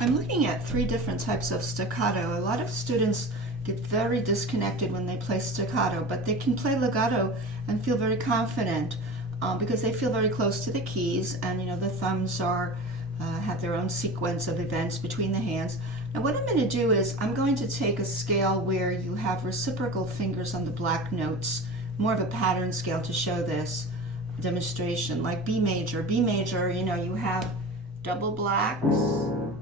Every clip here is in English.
I'm looking at three different types of staccato. A lot of students get very disconnected when they play staccato, but they can play legato and feel very confident because they feel very close to the keys, and the thumbs have their own sequence of events between the hands. Now what I'm going to do is I'm going to take a scale where you have reciprocal fingers on the black notes, more of a pattern scale to show this demonstration, like B major. B major, you have double blacks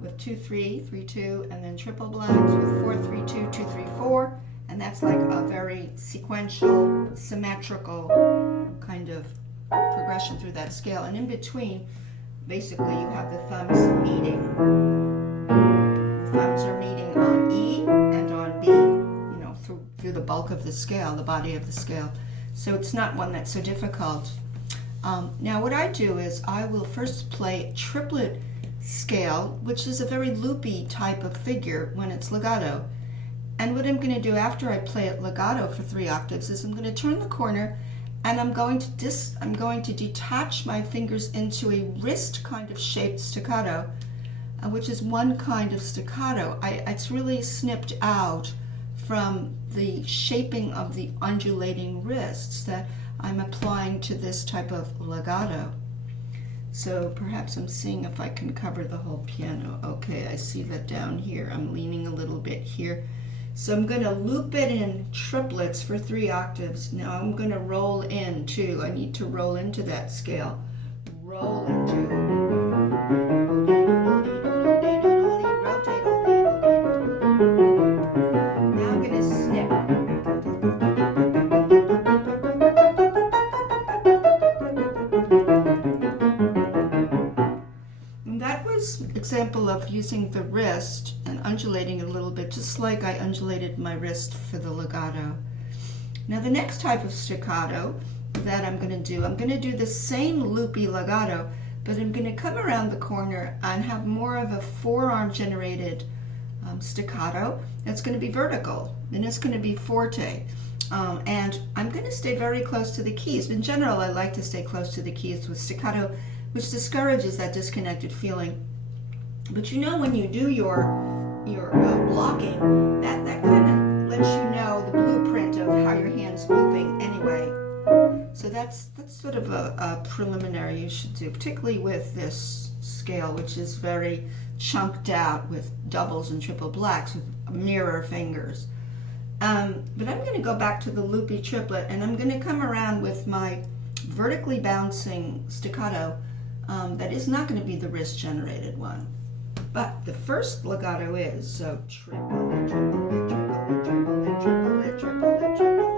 with 2 3 3 2, and then triple blacks with 4 3 2 2 3 4, and that's like a very sequential, symmetrical kind of progression through that scale. And in between, basically, you have the thumbs meeting. The thumbs are meeting on E and on B, through the bulk of the scale, the body of the scale. So it's not one that's so difficult. Now what I do is I will first play triplet scale, which is a very loopy type of figure when it's legato. And what I'm going to do after I play it legato for 3 octaves is I'm going to turn the corner, and I'm going to detach my fingers into a wrist kind of shaped staccato, which is one kind of staccato. It's really snipped out from the shaping of the undulating wrists that I'm applying to this type of legato. So perhaps I'm seeing if I can cover the whole piano. Okay, I see that down here. I'm leaning a little bit here. So I'm going to loop it in triplets for 3 octaves. Now I'm going to roll in too. I need to roll into that scale. Roll into. Now I'm going to snip. And that was an example of using the wrist and undulating a little bit, just like I undulated my wrist for the legato. Now the next type of staccato that I'm going to do the same loopy legato, but I'm going to come around the corner and have more of a forearm generated staccato. That's going to be vertical, and it's going to be forte. And I'm going to stay very close to the keys. In general, I like to stay close to the keys with staccato, which discourages that disconnected feeling. But when you do your blocking, that kind of lets you know the blueprint of how your hand's moving anyway. So that's sort of a preliminary you should do, particularly with this scale, which is very chunked out with doubles and triple blacks with mirror fingers. But I'm going to go back to the loopy triplet, and I'm going to come around with my vertically bouncing staccato that is not going to be the wrist generated one. But the first legato is, so triplet, triplet, triplet, triplet, triplet, triplet, triplet.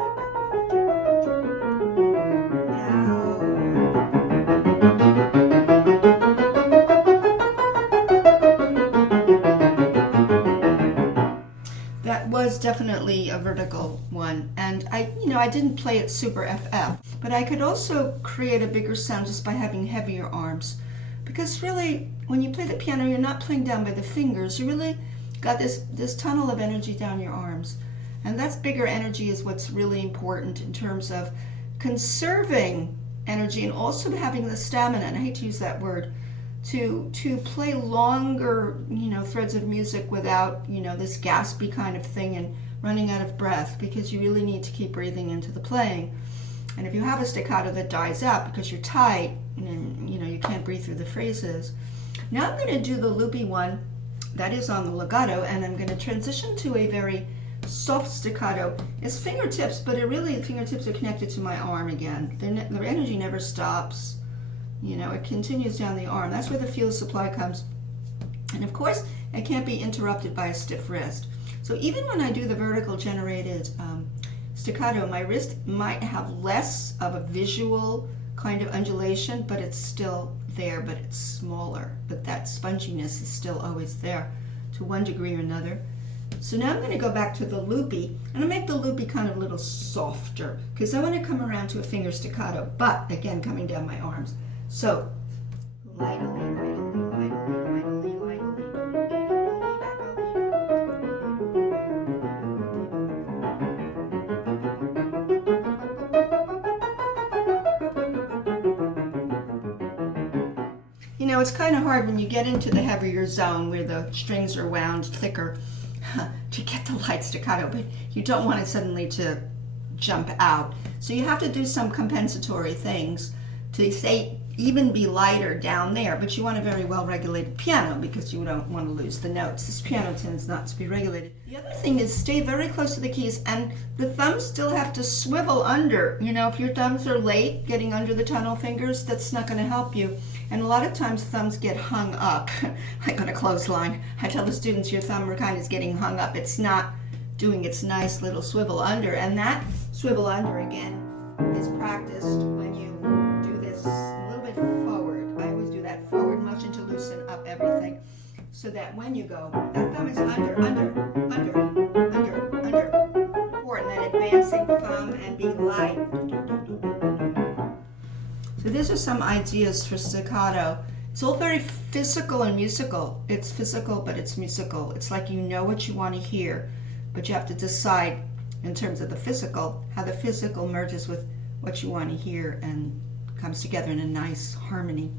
That was definitely a vertical one, and I didn't play it super FF, but I could also create a bigger sound just by having heavier arms. Because really, when you play the piano, you're not playing down by the fingers. You really got this tunnel of energy down your arms. And that's bigger energy is what's really important in terms of conserving energy and also having the stamina, and I hate to use that word, to play longer, threads of music without, this gaspy kind of thing and running out of breath, because you really need to keep breathing into the playing. And if you have a staccato that dies out because you're tight and you can't breathe through the phrases. Now I'm going to do the loopy one that is on the legato, and I'm going to transition to a very soft staccato. It's fingertips, but the fingertips are connected to my arm again. Their energy never stops. It continues down the arm. That's where the fuel supply comes. And of course, it can't be interrupted by a stiff wrist. So even when I do the vertical generated staccato, my wrist might have less of a visual kind of undulation, but it's still there, but it's smaller. But that sponginess is still always there to one degree or another. So now I'm going to go back to the loopy, and I'll make the loopy kind of a little softer, because I want to come around to a finger staccato, but again, coming down my arms. So, lightly, lightly, lightly, lightly, lightly, back know, it's kind of hard when you get into the heavier zone where the strings are wound thicker to get the light staccato, but you don't want it suddenly to jump out. So you have to do some compensatory things to say even be lighter down there, but you want a very well regulated piano because you don't want to lose the notes. This piano tends not to be regulated. The other thing is stay very close to the keys, and the thumbs still have to swivel under. You know, if your thumbs are late getting under the tunnel fingers, that's not going to help you. And a lot of times thumbs get hung up, like on a clothesline. I tell the students your thumb kind of is getting hung up. It's not doing its nice little swivel under, and that swivel under again is practiced when you do this a little bit forward. I always do that forward motion to loosen up everything so that when you go, that thumb is under, important, that advancing thumb and being light. So these are some ideas for staccato. It's all very physical and musical. It's physical, but it's musical. It's like you know what you want to hear, but you have to decide in terms of the physical, how the physical merges with what you want to hear and comes together in a nice harmony.